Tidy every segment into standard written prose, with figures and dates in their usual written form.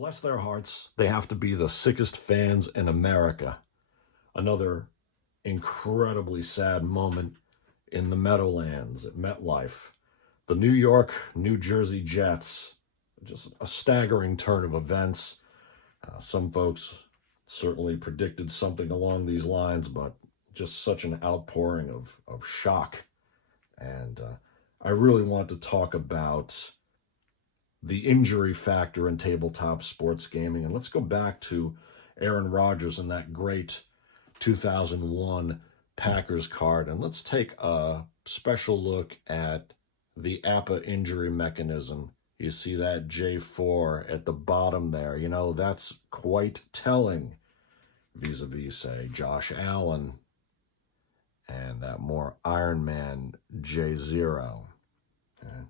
Bless their hearts, they have to be the sickest fans in America. Another incredibly sad moment in the Meadowlands at MetLife. The New York, New Jersey Jets, just a staggering turn of events. Some folks certainly predicted something along these lines, but just such an outpouring of shock. And I really want to talk about the injury factor in tabletop sports gaming. And let's go back to Aaron Rodgers and that great 2001 Packers card. And let's take a special look at the APBA injury mechanism. You see that J-4 at the bottom there. You know, that's quite telling vis-a-vis, say, Josh Allen and that more Iron Man J0. Okay.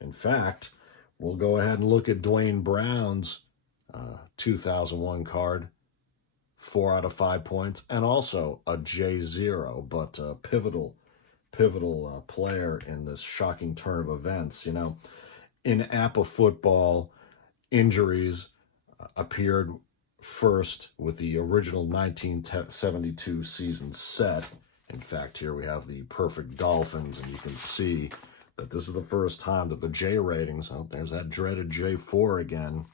In fact, we'll go ahead and look at Dwayne Brown's 2001 card, 4 out of 5 points, and also a J0, but a pivotal player in this shocking turn of events. You know, in APBA Football, injuries appeared first with the original 1972 season set. In fact, here we have the perfect Dolphins, and you can see that this is the first time that the J ratings, oh, there's that dreaded J4 again,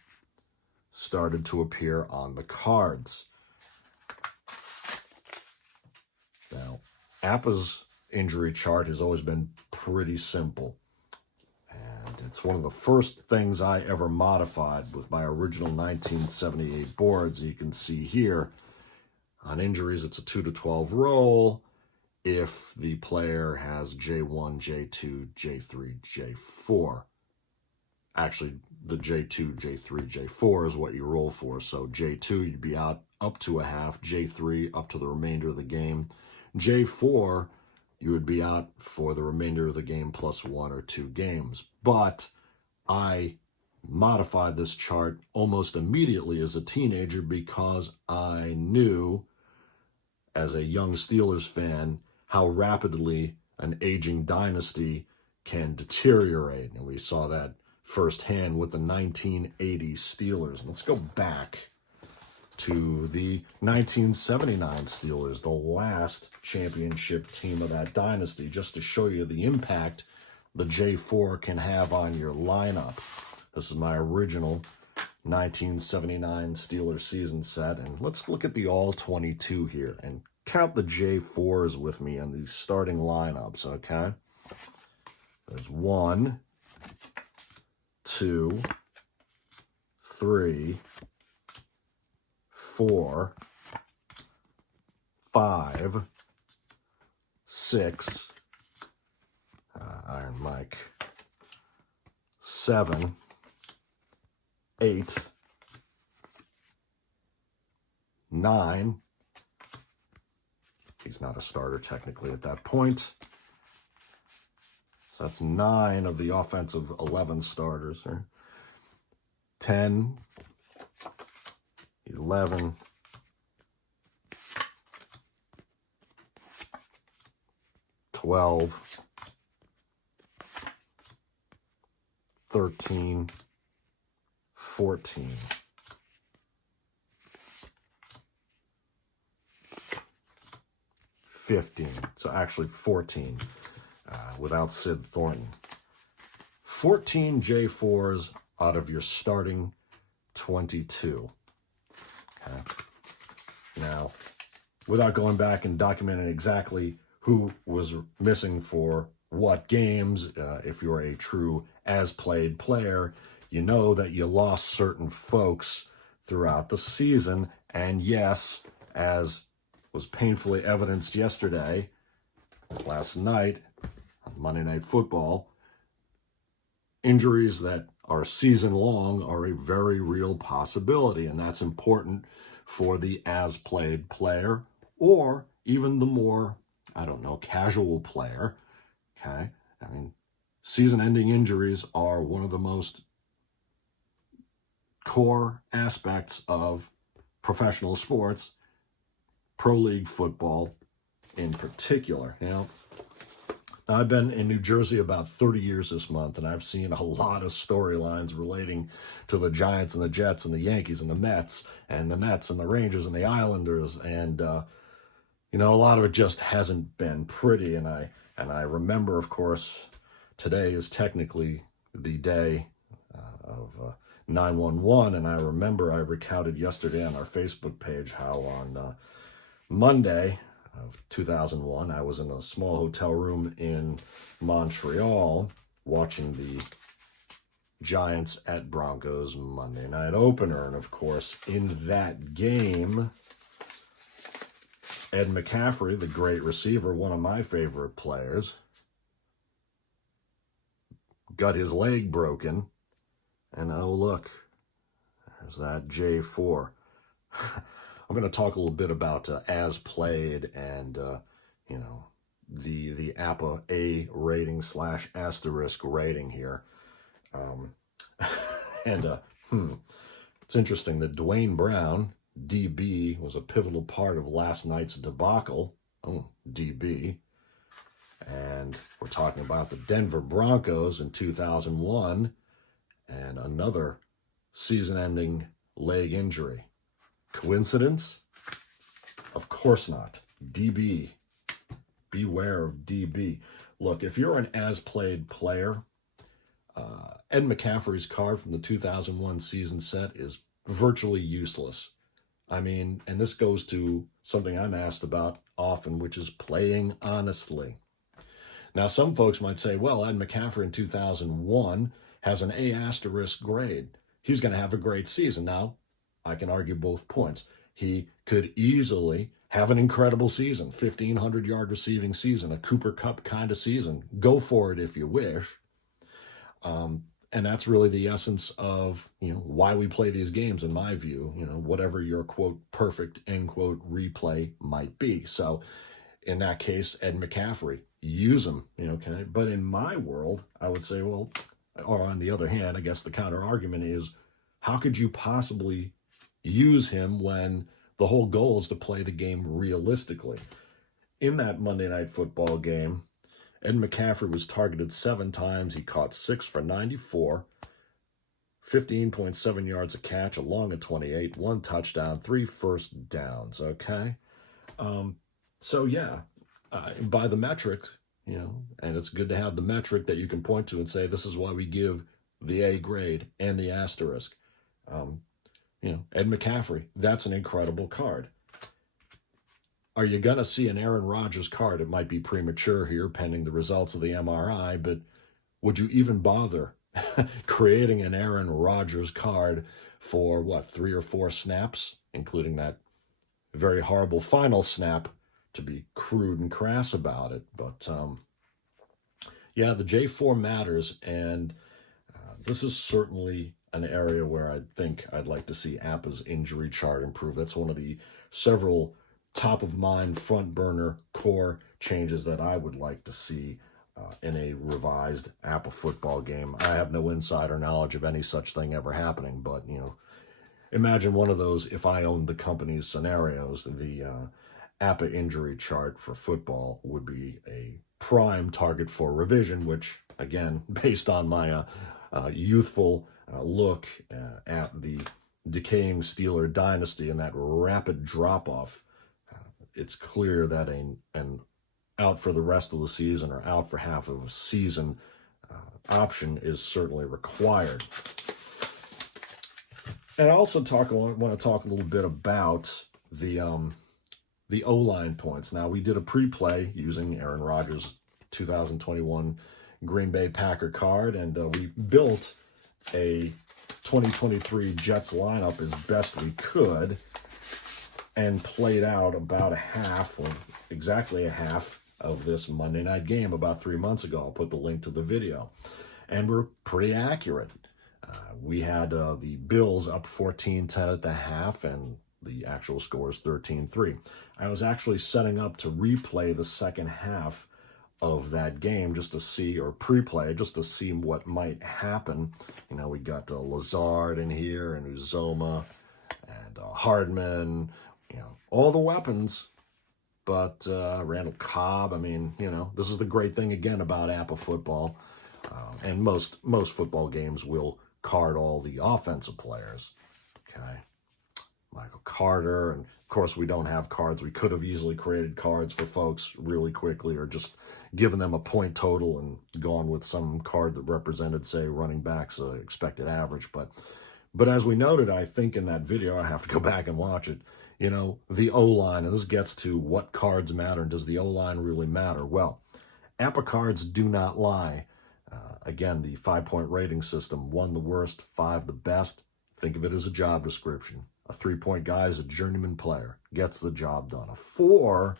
started to appear on the cards. Now, APBA's injury chart has always been pretty simple. And it's one of the first things I ever modified with my original 1978 boards. You can see here, on injuries, it's a 2 to 12 roll. If the player has J1, J2, J3, J4. Actually, the J2, J3, J4 is what you roll for. So J2, you'd be out up to a half. J3, up to the remainder of the game. J4, you would be out for the remainder of the game plus 1 or 2 games. But I modified this chart almost immediately as a teenager because I knew, as a young Steelers fan, how rapidly an aging dynasty can deteriorate. And we saw that firsthand with the 1980 Steelers. Let's go back to the 1979 Steelers, the last championship team of that dynasty, just to show you the impact the J4 can have on your lineup. This is my original 1979 Steelers season set. And let's look at the all-22 here and count the J4s with me on these starting lineups, okay? There's 1, 2, 3, 4, 5, 6, Iron Mike, 7, 8, 9. He's not a starter technically at that point. So that's 9 of the offensive 11 starters. Right? 10, 11, 12, 13, 14. 15, so actually 14 without Sid Thornton. 14 J4s out of your starting 22. Okay. Now, without going back and documenting exactly who was missing for what games, if you're a true as-played player, you know that you lost certain folks throughout the season. And yes, as was painfully evidenced yesterday, last night, on Monday Night Football, injuries that are season-long are a very real possibility, and that's important for the as-played player or even the more, I don't know, casual player, okay? I mean, season-ending injuries are one of the most core aspects of professional sports, pro league football in particular. You know, I've been in New Jersey about 30 years this month, and I've seen a lot of storylines relating to the Giants and the Jets and the Yankees and the Mets and the Nets and the Rangers and the Islanders. And, a lot of it just hasn't been pretty. And I remember, of course, today is technically the day of 9/11. And I remember I recounted yesterday on our Facebook page how on Monday of 2001, I was in a small hotel room in Montreal watching the Giants at Broncos Monday night opener. And of course, in that game, Ed McCaffrey, the great receiver, one of my favorite players, got his leg broken. And oh, look, there's that J-4. I'm going to talk a little bit about as played and, the APBA A rating / asterisk rating here. And it's interesting that Dwayne Brown, DB, was a pivotal part of last night's debacle. Oh, DB. And we're talking about the Denver Broncos in 2001 and another season-ending leg injury. Coincidence? Of course not. DB. Beware of DB. Look, if you're an as-played player, Ed McCaffrey's card from the 2001 season set is virtually useless. I mean, and this goes to something I'm asked about often, which is playing honestly. Now, some folks might say, well, Ed McCaffrey in 2001 has an A asterisk grade. He's going to have a great season. Now, I can argue both points. He could easily have an incredible season, 1,500-yard receiving season, a Cooper Cup kind of season. Go for it if you wish. And that's really the essence of, why we play these games, in my view, whatever your, quote, perfect, end quote, replay might be. So in that case, Ed McCaffrey, use him, okay? But in my world, I would say, well, or on the other hand, I guess the counter argument is, how could you possibly use him when the whole goal is to play the game realistically? In that Monday Night Football game, Ed McCaffrey was targeted 7 times. He caught 6 for 94, 15.7 yards a catch, along at 28, 1 touchdown, 3 first downs, okay? So, yeah, by the metrics, and it's good to have the metric that you can point to and say, this is why we give the A grade and the asterisk. Ed McCaffrey, that's an incredible card. Are you going to see an Aaron Rodgers card? It might be premature here, pending the results of the MRI, but would you even bother creating an Aaron Rodgers card for, 3 or 4 snaps, including that very horrible final snap, to be crude and crass about it? But, the J-4 matters, and this is certainly an area where I think I'd like to see APBA's injury chart improve. That's one of the several top-of-mind, front-burner core changes that I would like to see in a revised APBA football game. I have no insider knowledge of any such thing ever happening, but, imagine one of those if I owned the company's scenarios. The APBA injury chart for football would be a prime target for revision, which, again, based on my youthful look at the decaying Steeler dynasty and that rapid drop-off, it's clear that an out for the rest of the season or out for half of a season option is certainly required. And I also want to talk a little bit about the O-line points. Now, we did a pre-play using Aaron Rodgers' 2021 Green Bay Packer card, and we built a 2023 Jets lineup as best we could and played out about a half, or exactly a half, of this Monday night game about 3 months ago. I'll put the link to the video. And we're pretty accurate. We had the Bills up 14-10 at the half, and the actual score is 13-3. I was actually setting up to replay the second half of that game just to see, or pre-play, just to see what might happen. We got Lazard in here, and Uzoma, and Hardman, all the weapons. but Randall Cobb, I mean, you know, this is the great thing again about APBA football. And most football games will card all the offensive players. Okay. Michael Carter, and of course we don't have cards. We could have easily created cards for folks really quickly, or just given them a point total and gone with some card that represented, say, running backs expected average. But as we noted, I think in that video, I have to go back and watch it, you know, the O-line, and this gets to what cards matter, and does the O-line really matter? Well, APBA cards do not lie. Again, the 5-point rating system, 1 the worst, 5 the best. Think of it as a job description. A 3-point guy is a journeyman player, gets the job done. A 4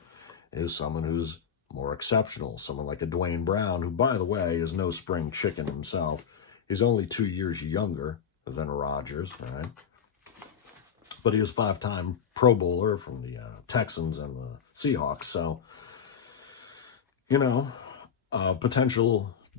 is someone who's more exceptional, someone like a Dwayne Brown, who, by the way, is no spring chicken himself. He's only 2 years younger than Rodgers, right? But he was 5-time Pro Bowler from the Texans and the Seahawks. So, you know,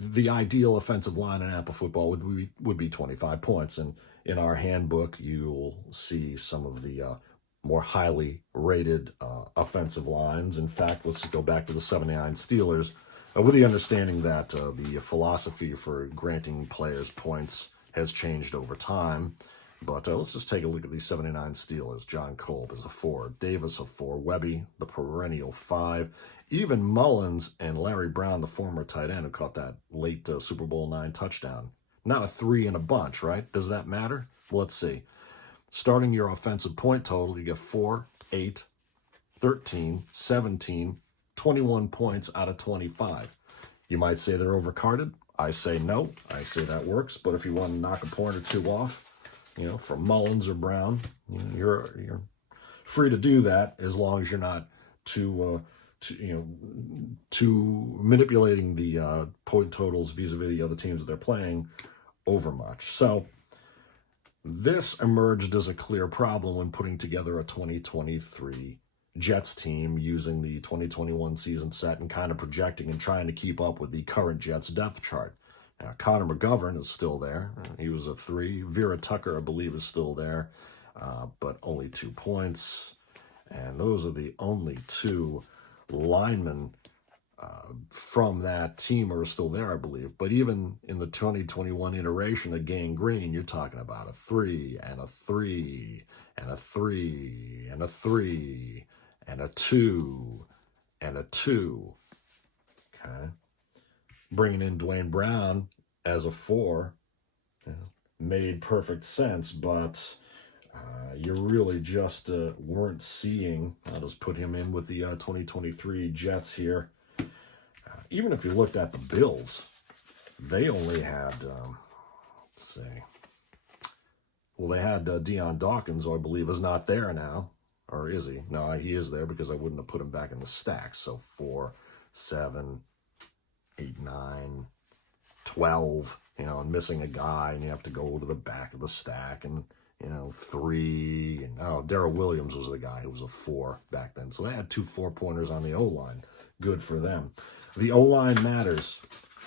the ideal offensive line in APBA football would be 25 points. And in our handbook, you'll see some of the more highly rated offensive lines. In fact, let's go back to the 79 Steelers, with the understanding that the philosophy for granting players points has changed over time. But let's just take a look at these 79 Steelers. John Kolb is a 4, Davis a 4, Webby, the perennial 5, even Mullins and Larry Brown, the former tight end who caught that late Super Bowl IX touchdown. Not a 3 in a bunch, right? Does that matter? Well, let's see. Starting your offensive point total, you get 4, 8, 13, 17, 21 points out of 25. You might say they're overcarded. I say no. I say that works. But if you want to knock a point or two off, you know, from Mullins or Brown, you know, you're free to do that, as long as you're not too manipulating the point totals vis-a-vis the other teams that they're playing over much. So this emerged as a clear problem when putting together a 2023 Jets team using the 2021 season set and kind of projecting and trying to keep up with the current Jets depth chart. Now, Connor McGovern is still there. He was a 3. Vera Tucker, I believe, is still there, but only 2 points. And those are the only 2 linemen from that team are still there, I believe. But even in the 2021 iteration of Gang Green, you're talking about a 3 and a 3 and a 3 and a 3 and a 2 and a 2. Okay. Bringing in Dwayne Brown as a 4, you know, made perfect sense, but you really just weren't seeing. I'll just put him in with the 2023 Jets here. Even if you looked at the Bills, they only had, let's see, well, they had Deion Dawkins, who I believe is not there now. Or is he? No, he is there because I wouldn't have put him back in the stack. So 4, 7, 8, 9, 12, you know, and missing a guy, and you have to go to the back of the stack, and, you know, 3, and Darrell Williams was the guy who was a 4 back then. So they had 2 4-pointers on the O-line. Good for them. The O-line matters,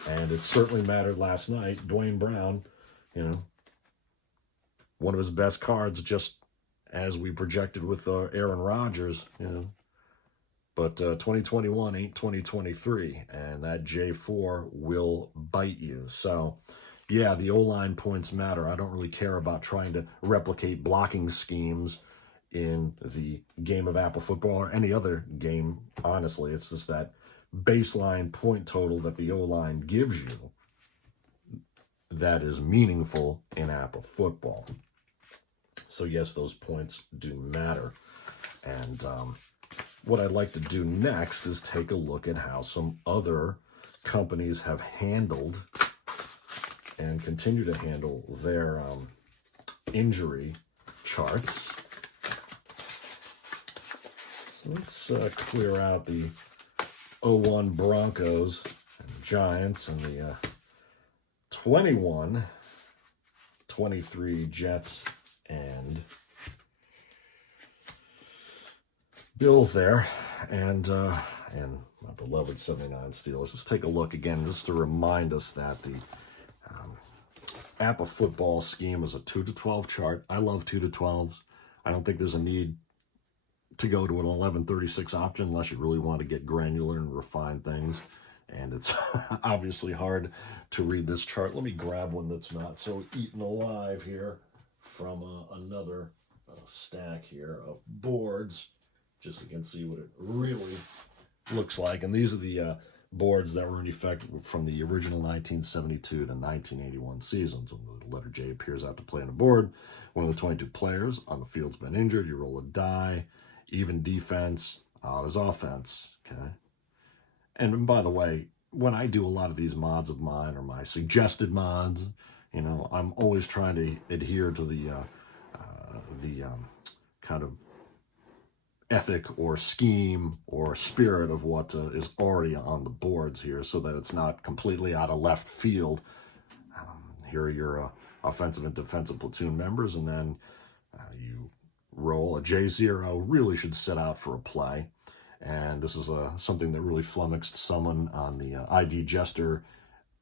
and it certainly mattered last night. Dwayne Brown, you know, one of his best cards, just as we projected with Aaron Rodgers, you know. But 2021 ain't 2023, and that J-4 will bite you. So, yeah, the O-line points matter. I don't really care about trying to replicate blocking schemes in the game of APBA football or any other game, honestly. It's just that baseline point total that the O-line gives you that is meaningful in APBA football. So, yes, those points do matter. And what I'd like to do next is take a look at how some other companies have handled and continue to handle their injury charts. So let's clear out the 01 Broncos and Giants and the 21-23 Jets and Bills there, and my beloved 79 Steelers. Let's take a look again just to remind us that the APBA football scheme is a 2-12 chart. I love 2-12s. I don't think there's a need to go to an 1136 option unless you really want to get granular and refine things. And it's obviously hard to read this chart. Let me grab one that's not so eaten alive here from another stack here of boards, just so you can see what it really looks like. And these are the boards that were in effect from the original 1972 to 1981 seasons. When the letter J appears out to play on a board, one of the 22 players on the field's been injured. You roll a die, even defense, odd is offense, okay? And by the way, when I do a lot of these mods of mine or my suggested mods, you know, I'm always trying to adhere to the kind of ethic or scheme or spirit of what is already on the boards here, so that it's not completely out of left field. Here are your offensive and defensive platoon members, and then you roll a J0, really should set out for a play. And this is something that really flummoxed someone on the ID Jester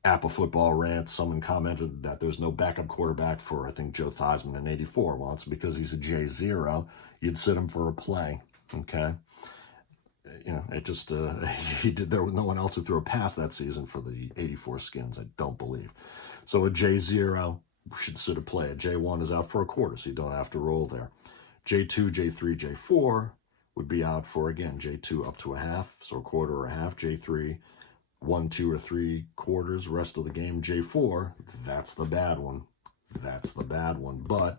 APBA Football rant. Someone commented that there's no backup quarterback for, I think, Joe Theismann in '84. Well, it's because he's a J0. You'd sit him for a play, okay? You know, it just, he did, there was no one else who threw a pass that season for the '84 Skins, I don't believe. So a J0 should sit a play. A J1 is out for a quarter, so you don't have to roll there. J2, J3, J4 would be out for, again, J2 up to a half, so a quarter or a half. J3, 1, 2, or 3 quarters, rest of the game. J4, that's the bad one. That's the bad one. But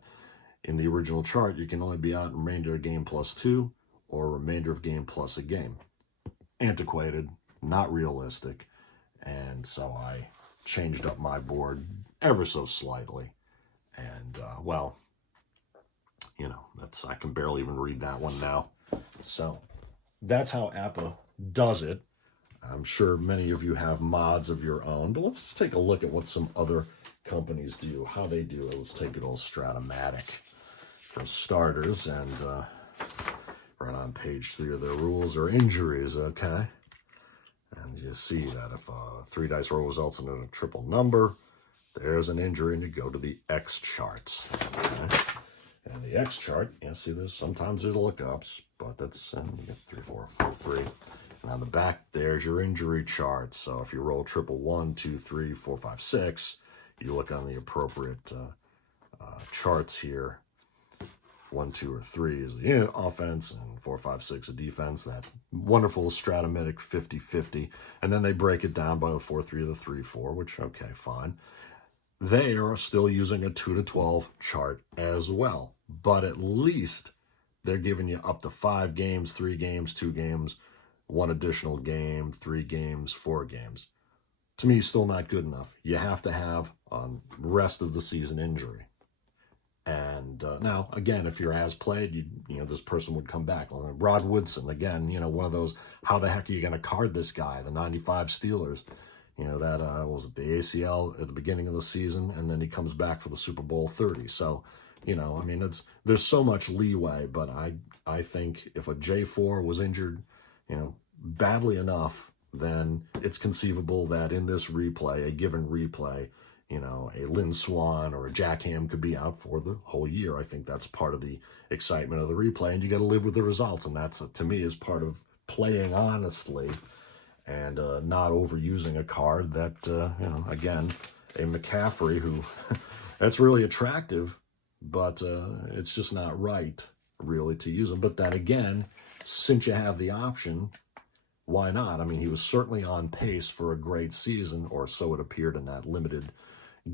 in the original chart, you can only be out remainder of game plus 2 or remainder of game plus a game. Antiquated, not realistic. And so I changed up my board ever so slightly. And, well, you know, I can barely even read that one now. So that's how APBA does it. I'm sure many of you have mods of your own, but let's just take a look at what some other companies do, how they do it. Let's take it all Stratomatic for starters, and right on page 3 of their rules are injuries, okay? And you see that if a 3 dice roll results in a triple number, there's an injury, and you go to the X charts, okay? And the X chart, you see this, sometimes there's lookups, but that's, and you get 3, 4, 4, 3. And on the back, there's your injury chart. So if you roll triple 1, 2, 3, 4, 5, 6, you look on the appropriate charts here. 1, 2, or 3 is the offense, and 4, 5, 6 a defense. That wonderful Stratomatic 50-50. And then they break it down by the 4, 3 or the 3, 4, which, okay, fine. They are still using a 2 to 12 chart as well, but at least they're giving you up to 5 games, 3 games, 2 games, 1 additional game, 3 games, 4 games. To me, still not good enough. You have to have a rest of the season injury. And now, again, if you're as played, you know, this person would come back. Rod Woodson, again, you know, one of those, how the heck are you going to card this guy? The 95 Steelers. You know, that was it, the ACL at the beginning of the season, and then he comes back for the Super Bowl 30. So, you know, I mean, there's so much leeway, but I think if a J4 was injured, you know, badly enough, then it's conceivable that in this replay, a given replay, you know, a Lynn Swan or a Jack Ham could be out for the whole year. I think that's part of the excitement of the replay, and you got to live with the results, and that's, to me, is part of playing honestly and not overusing a card that, you know, again, a McCaffrey who, that's really attractive, but it's just not right, really, to use him. But then again, since you have the option, why not? I mean, he was certainly on pace for a great season, or so it appeared in that limited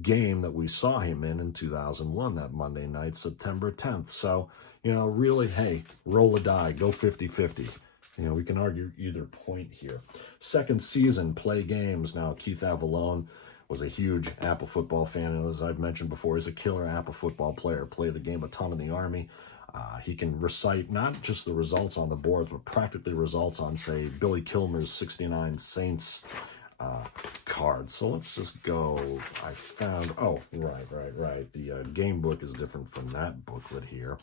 game that we saw him in 2001, that Monday night, September 10th. So, you know, really, hey, roll a die, go 50-50. You know, we can argue either point here. Second season, play games. Now, Keith Avalone was a huge APBA football fan, and as I've mentioned before, he's a killer APBA football player. Played the game a ton in the Army. He can recite not just the results on the boards, but practically results on, say, Billy Kilmer's 69 Saints card. So let's just go. I found, oh, right. The game book is different from that booklet here.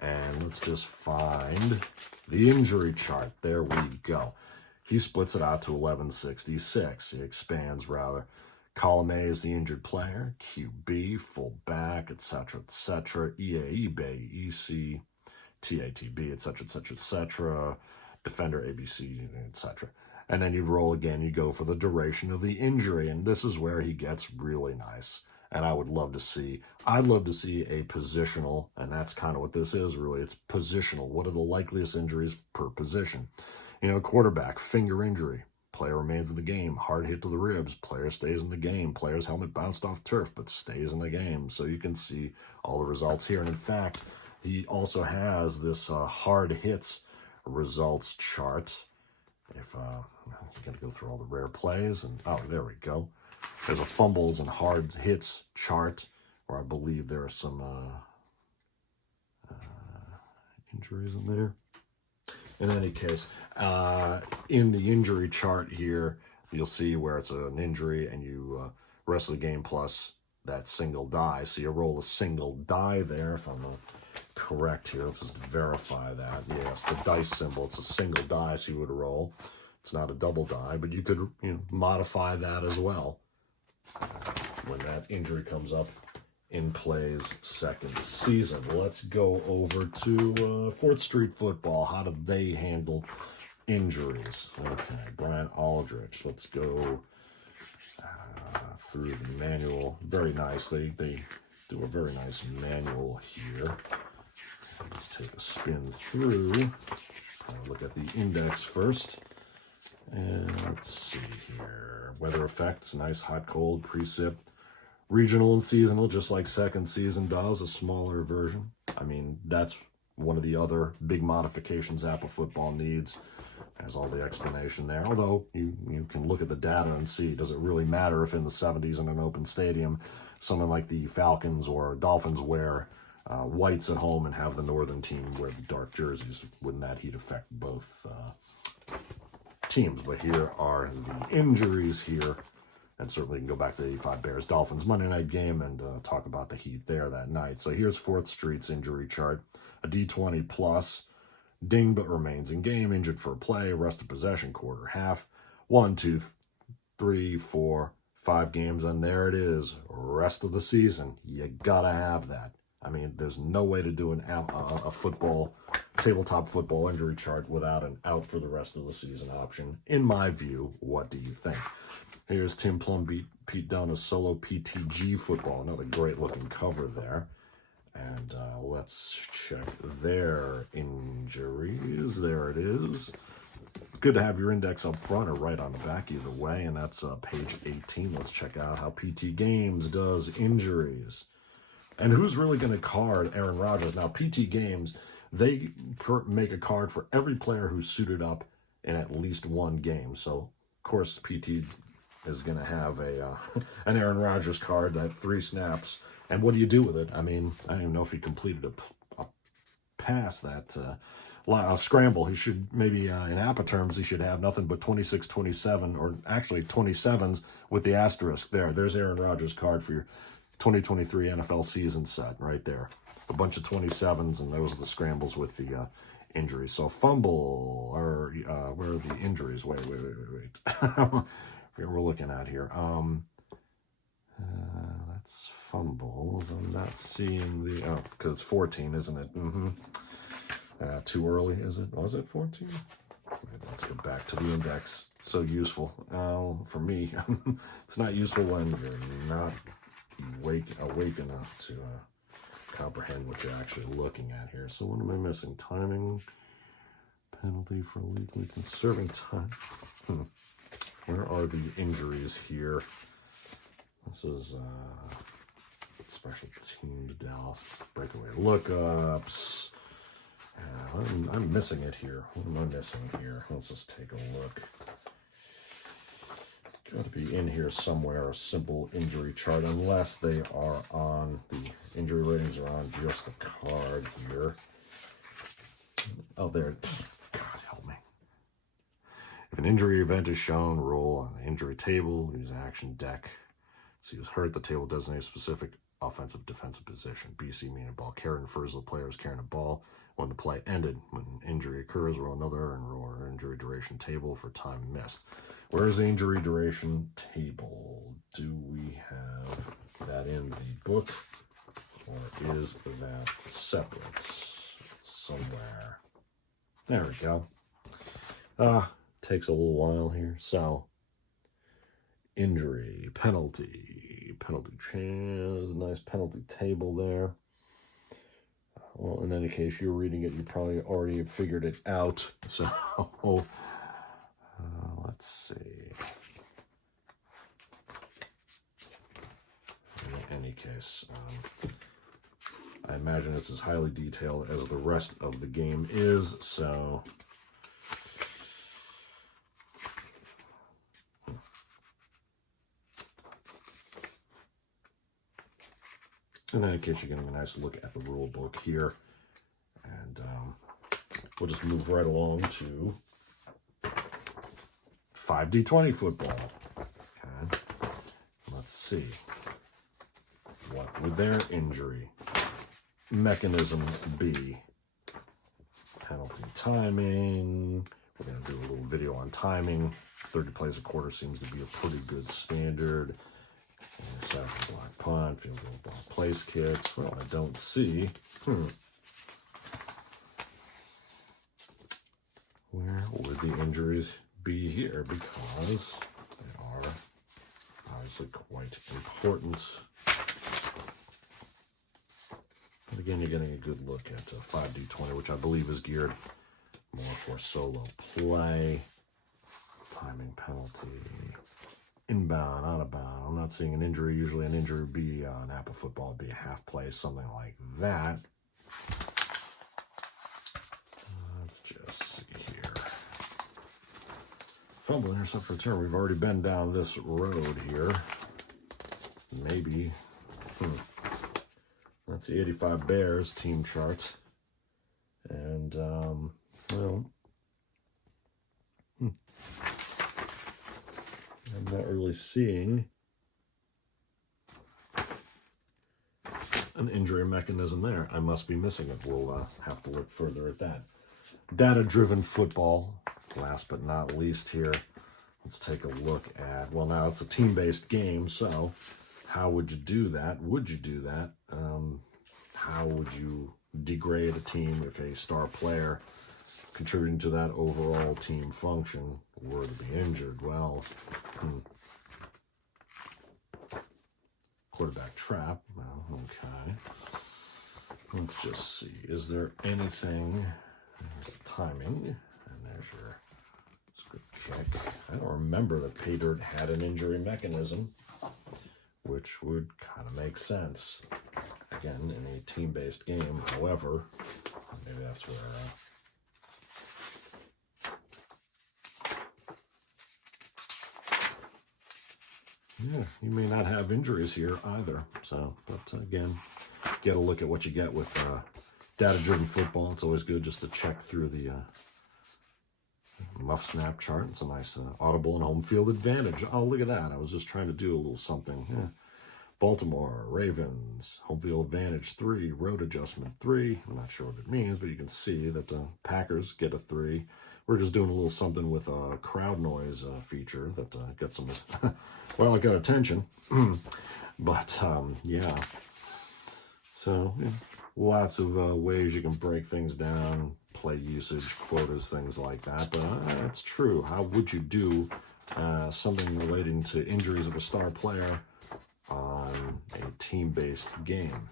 And let's just find the injury chart. There we go. He splits it out to 1166. He expands, rather. Column A is the injured player, QB, fullback, etc., etc., EA, eBay, EC, TATB, etc., etc., etc., defender, ABC, etc. And then you roll again, you go for the duration of the injury, and this is where he gets really nice. And I'd love to see a positional, and that's kind of what this is really. It's positional. What are the likeliest injuries per position? Quarterback, finger injury. Player remains in the game. Hard hit to the ribs. Player stays in the game. Player's helmet bounced off turf, but stays in the game. So you can see all the results here. And in fact, he also has this hard hits results chart. If you got to go through all the rare plays, and there we go. There's a fumbles and hard hits chart where I believe there are some injuries in there. In any case, in the injury chart here, you'll see where it's an injury and you rest of the game plus that single die. So you roll a single die there, if I'm correct here. Let's just verify that. Yes, the dice symbol, it's a single die, so you would roll. It's not a double die, but you could modify that as well when that injury comes up in play's second season. Let's go over to 4th Street Football. How do they handle injuries? Okay, Brian Aldrich. Let's go through the manual. Very nice. They do a very nice manual here. Let's take a spin through. Look at the index first. And let's see here. Weather effects, nice hot, cold, precip. Regional and seasonal, just like second season does, a smaller version. I mean, that's one of the other big modifications APBA Football needs. There's all the explanation there. Although, you can look at the data and see, does it really matter if in the 70s in an open stadium, someone like the Falcons or Dolphins wear whites at home and have the northern team wear the dark jerseys? Wouldn't that heat affect both teams? But here are the injuries here. And certainly you can go back to the 85 Bears-Dolphins Monday night game and talk about the heat there that night. So here's 4th Street's injury chart. A D20 plus, ding but remains in game, injured for a play, rest of possession, quarter, half, 1, 2, 3, 4, 5 games, and there it is, rest of the season. You gotta have that. I mean, there's no way to do a football, tabletop football injury chart without an out for the rest of the season option. In my view, what do you think? Here's Tim Plum beat Pete Dunne's solo PTG football. Another great looking cover there. And let's check their injuries. There it is. Good to have your index up front or right on the back either way. And that's page 18. Let's check out how PT Games does injuries. And who's really going to card Aaron Rodgers? Now, PT Games, they make a card for every player who's suited up in at least one game. So, of course, PT is going to have an Aaron Rodgers card that 3 snaps. And what do you do with it? I mean, I don't even know if he completed a pass that scramble. He should maybe, in APBA terms, he should have nothing but 26, 27, or actually 27s with the asterisk there. There's Aaron Rodgers' card for your 2023 NFL season set right there. A bunch of 27s, and those are the scrambles with the injuries. So fumble, or where are the injuries? Wait. What we're looking at here. That's fumbles. I'm not seeing the, because it's 14, isn't it? Too early, is it? Was it 14? Let's get back to the index. So useful. For me, it's not useful when you're not awake enough to comprehend what you're actually looking at here. So what am I missing? Timing, penalty for illegally conserving time. Where are the injuries here? This is special teams, Dallas breakaway lookups. I'm missing it here. What am I missing here? Let's just take a look. Got to be in here somewhere, a simple injury chart, unless they are on, the injury ratings are on just the card here. Oh, there. God help me. If an injury event is shown, roll on the injury table, use action deck. So he was hurt, the table designates specific offensive defensive position. BC meaning ball carried refers to the players carrying a ball when the play ended. When injury occurs, roll another and roll our injury duration table for time missed. Where's the injury duration table? Do we have that in the book, or is that separate somewhere. There we go. Takes a little while here. So, injury, penalty chance, a nice penalty table there. Well, in any case, you're reading it, you probably already have figured it out. So, let's see. In any case, I imagine it's as highly detailed as the rest of the game is, so... In any case, you're getting a nice look at the rule book here. And we'll just move right along to 5D20 football. Okay. Let's see. What would their injury mechanism be? Penalty timing. We're going to do a little video on timing. 30 plays a quarter seems to be a pretty good standard. Interception, block punt, field goal, ball place kicks. Well, I don't see. Where would the injuries be here? Because they are obviously quite important. But again, you're getting a good look at 5D20, which I believe is geared more for solo play. Timing penalty. Inbound, out of bound. I'm not seeing an injury. Usually an injury would be an APBA Football, would be a half play, something like that. Let's just see here. Fumble, intercept, return. We've already been down this road here. Maybe. That's the 85 Bears team chart. And, well... I'm not really seeing an injury mechanism there. I must be missing it. We'll have to look further at that. Data-driven football, last but not least here. Let's take a look at, well, now it's a team-based game, so how would you do that? Would you do that? How would you degrade a team if a star player contributing to that overall team function were to be injured? Well, quarterback trap. Well, okay. Let's just see. Is there anything? There's the timing, and there's your good kick. I don't remember that pay dirt had an injury mechanism, which would kind of make sense. Again, in a team-based game, however, maybe that's where... yeah, you may not have injuries here either. So, but again, get a look at what you get with data-driven football. It's always good just to check through the muff snap chart. It's a nice audible and home field advantage. Oh, look at that. I was just trying to do a little something. Yeah. Baltimore, Ravens, home field advantage 3, road adjustment 3. I'm not sure what it means, but you can see that the Packers get a 3. We're just doing a little something with a crowd noise feature that gets some, well, it got attention. But, yeah. So, yeah, lots of ways you can break things down, play usage, quotas, things like that. But it's true. How would you do something relating to injuries of a star player on a team-based game?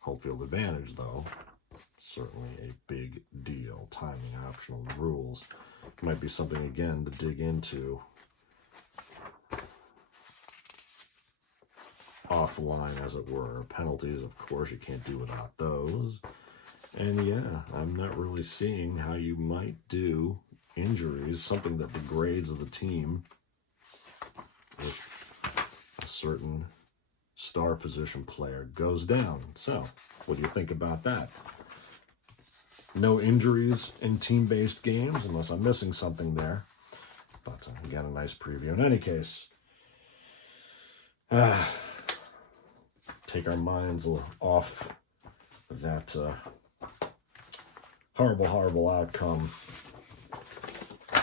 Home field advantage, though. Certainly a big deal. Timing, optional rules. Might be something, again, to dig into offline, as it were. Penalties, of course, you can't do without those. And yeah, I'm not really seeing how you might do injuries, something that degrades the team if a certain star position player goes down. So, what do you think about that? No injuries in team-based games, unless I'm missing something there. But again, a nice preview. In any case, take our minds off that horrible outcome.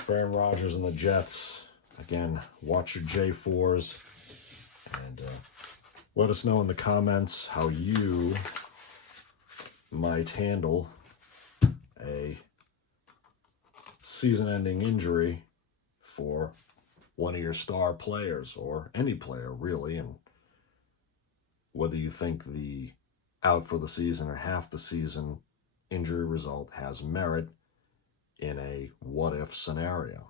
Aaron Rodgers and the Jets. Again, watch your J-4s. And let us know in the comments how you might handle a season-ending injury for one of your star players, or any player really, and whether you think the out for the season or half the season injury result has merit in a what-if scenario.